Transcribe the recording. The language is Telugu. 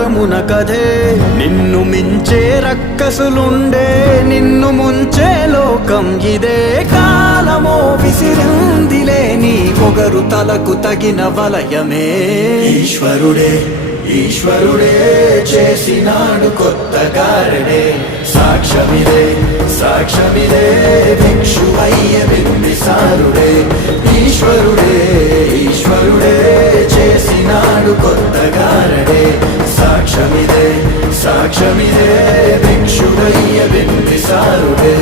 లోకమున కథే నిన్ను మించే రక్కసులుండే నిన్ను ముంచే లోకం ఇదే కాలమో విసిరిందిలే నీ పొగరు తలకు తగిన వలయమే ఈశ్వరుడే ఈశ్వరుడే చేసినాడు కొత్త గారడే సాక్ష్యమిదే సాక్ష్యమిదే భిక్షువయ్య బింబిసారుడే ఈశ్వరుడే ఈశ్వరుడే చేసినాడు కొత్త గారడే సాక్ష్యమిదే సాక్ష్యమిదే భిక్షువయ్య బింబిసారుడే